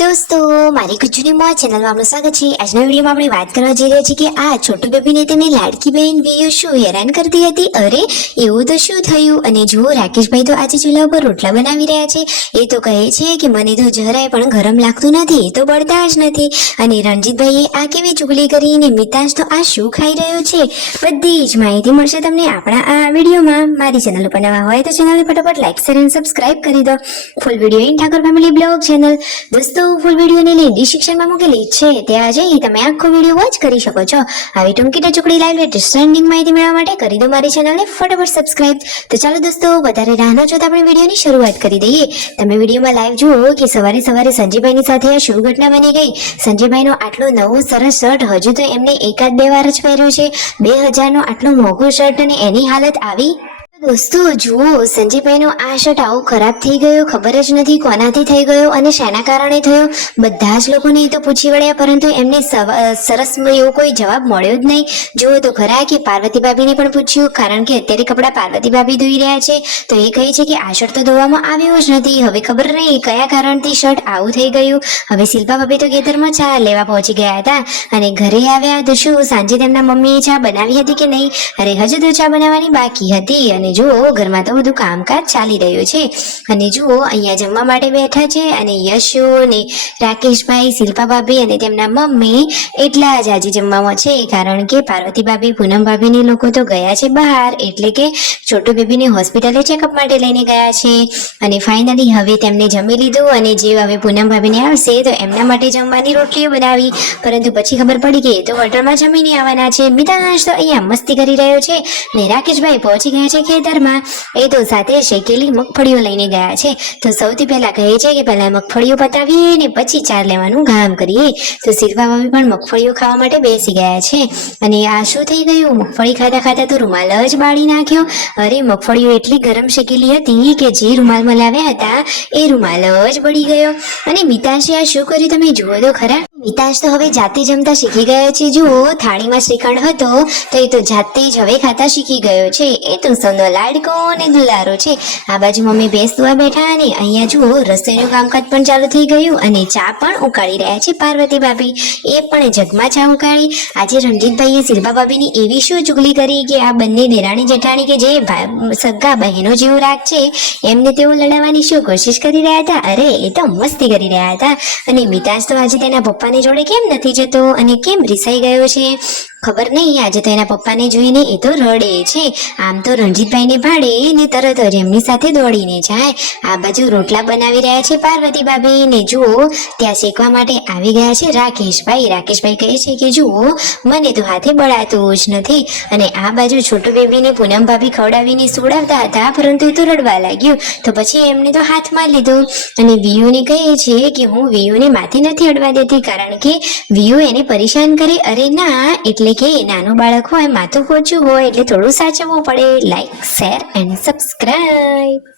दोस्तों मारी गुज्जूनी मौज चैनल में आपનું સ્વાગત છે। આજના વિડીયોમાં આપણે વાત કરવા જઈ રહ્યા છીએ કે આ છોટુ બેબીને તેની લાડકી બહેન વીયુ શું હેરાન કરતી હતી। અરે એવું તો શું થયું? અને જો રાકેશભાઈ તો આજે ચૂલા ઉપર રોટલા બનાવી રહ્યા છે। એ તો કહે છે કે મને તો જરાય પણ ગરમ લાગતું નથી, એ તો બળતા જ નથી। અને રણજીતભાઈએ આ કેવી ચુગલી કરીને મિતાંશ તો આ શું ખાઈ રહ્યો છે, બધી જ માહિતી મળશે તમને આપણા આ વિડીયોમાં। મારી ચેનલ ઉપર નવા હોય તો ચેનલને ફટાફટ લાઈક શેર અને સબસ્ક્રાઇબ કરી દો। Full video in Thakor family blog channel दोस्तों फूल वीडियो ने લિંક ડિસ્ક્રિપ્શનમાં મૂકેલી છે, ત્યાં જઈ તમે આખો વિડીયો વોચ કરી શકો છો। આવી ટૂંકી ટચુકડી લાઈવ લેટેસ્ટ ટ્રેન્ડિંગ માહિતી મેળવવા માટે કરી દો મારી ચેનલને ફટાફટ સબસ્ક્રાઇબ। તો ચાલો દોસ્તો વધારે રાહ ન જોતા આપણે વિડીયોની શરૂઆત કરી દઈએ। તમે વિડીયોમાં લાઈવ જુઓ કે સવારે સવારે સંજયભાઈની સાથે આ શું ઘટના બની ગઈ। સંજયભાઈનો આટલો નવો સરસ શર્ટ હજુ તો એમને એકાદ બે વાર જ પહેર્યો છે। 2000નો આટલો મોંઘો શર્ટ અને એની હાલત આવી। दोस्तों जुओ संजयभाईનો આ શર્ટ આવો ખરાબ થઈ ગયો, ખબર જ નથી કોનાથી થઈ ગયો અને શેના કારણે થયો। બધા જ લોકોને તો પૂછી વળ્યા પરંતુ એમને સરસ એવો કોઈ જવાબ મળ્યો જ નહીં। જુઓ તો ખરા કે પાર્વતી ભાભીને પણ પૂછ્યું, કારણ કે અત્યારે કપડાં પાર્વતી ભાભી ધોઈ રહ્યા છે તો એ કહે છે કે આ શર્ટ તો ધોવામાં આવ્યો જ નથી, હવે ખબર નહીં કયા કારણથી શર્ટ આવું થઈ ગયું। હવે શિલ્પા ભાભી તો ખેતરમાં ચા લેવા પહોંચી ગયા હતા અને ઘરે આવ્યા તો શું સાંજે તેમના મમ્મીએ ચા બનાવી હતી કે નહીં? અરે હજુ તો ચા બનાવવાની બાકી હતી। અને જુઓ ઘરમાં તો બધું કામકાજ ચાલી રહ્યું છે અને જુઓ અહીંયા જમવા માટે બેઠા છે અને યશુ ને રાકેશભાઈ, શિલ્પા ભાભી અને તેમના મમ્મી એટલા જ આજે જમવામાં છે, કારણ કે પાર્વતી ભાભી, પૂનમ ભાભીની લોકો તો ગયા છે બહાર, એટલે કે છોટુ બેબીને હોસ્પિટલે ચેકઅપ માટે લઈને ગયા છે। અને ફાઇનલી હવે તેમને જમી લીધું અને જે હવે પૂનમ ભાભીને આવશે તો એમના માટે જમવાની રોટલીઓ બનાવી, પરંતુ પછી ખબર પડી કે તો હોટલમાં જમીને આવવાના છે। મિતાંશ તો અહીંયા મસ્તી કરી રહ્યો છે ને રાકેશભાઈ પહોંચી ગયા છે ખેતરમાં, એ તો સાથે શેકેલી મગફળીઓ લઈને ગયા છે। તો સૌથી પહેલા કહે છે કે પહેલા મગફળીઓ પતાવીએ ને પછી ચાર લેવાનું કામ કરીએ। તો શિલ્પા ભાભી પણ મગફળીઓ ખાવા માટે બેસી ગયા છે અને આ શું થઈ ગયું, મગફળી ખાતા ખાતા તો રૂમાલ જ બાળી નાખ્યો। અરે મગફળીઓ એટલી ગરમ શેકેલી હતી કે જે રૂમાલમાં લાવ્યા હતા એ રૂમાલ જ બળી ગયો। અને મિતાંશે આ શું કર્યું તમે જુઓ તો ખરા। મિતાંશ તો હવે જાતે જમતા શીખી ગયો છે। જુઓ થાળીમાં શ્રીખંડ હતો તો એ તો જાતે જ હવે ખાતા શીખી ગયો છે, એ તો સૌનો લાડકો અને દુલારો છે। આ બાજુ મમ્મી ભેંસ દોવા બેઠા અને અહીંયા જુઓ રસોઈનું કામકાજ પણ ચાલુ થઈ ગયું અને ચા પણ ઉકાળી રહ્યા છે પાર્વતી ભાભી, એ પણ જગમાં ચા ઉકાળી। આજે રણજીતભાઈએ શિલ્પા ભાભીની એવી શું ચુગલી કરી કે આ બંને દેરાણી જેઠાણી કે જે સગા બહેનો જેવું રાગ છે એમને તેઓ લડાવવાની શું કોશિશ કરી રહ્યા હતા। અરે એ તો મસ્તી કરી રહ્યા હતા। અને મિતાંશ તો આજે તેના પપ્પાની જોડે કેમ નથી જતો અને કેમ રિસાઈ ગયો છે ખબર નહીં, આજે તો એના પપ્પાને જોઈને એ તો રડે છે। આમ તો રણજીતભાઈને ભાડે ને તરત જ એમની સાથે દોડીને જાય। આ બાજુ રોટલા બનાવી રહ્યા છે પાર્વતી ભાભી ને જુઓ ત્યાં શેકવા માટે આવી ગયા છે રાકેશભાઈ। રાકેશભાઈ કહે છે કે જુઓ મને તો હાથે બળાતું જ નથી। અને આ બાજુ છોટુ બેબીને પૂનમ ભાભી ખવડાવીને સુડાવતા હતા પરંતુ એ તો રડવા લાગ્યું, તો પછી એમને તો હાથમાં લીધું અને વીયુને કહે છે કે હું વીયુને માથે નથી અડવા દેતી, કારણ કે વીયુ એને પરેશાન કરે। અરે ના, એટલે કે નાનું બાળક હોય, માથું પોચું હોય એટલે થોડું સાચવવું પડે। Like share and subscribe.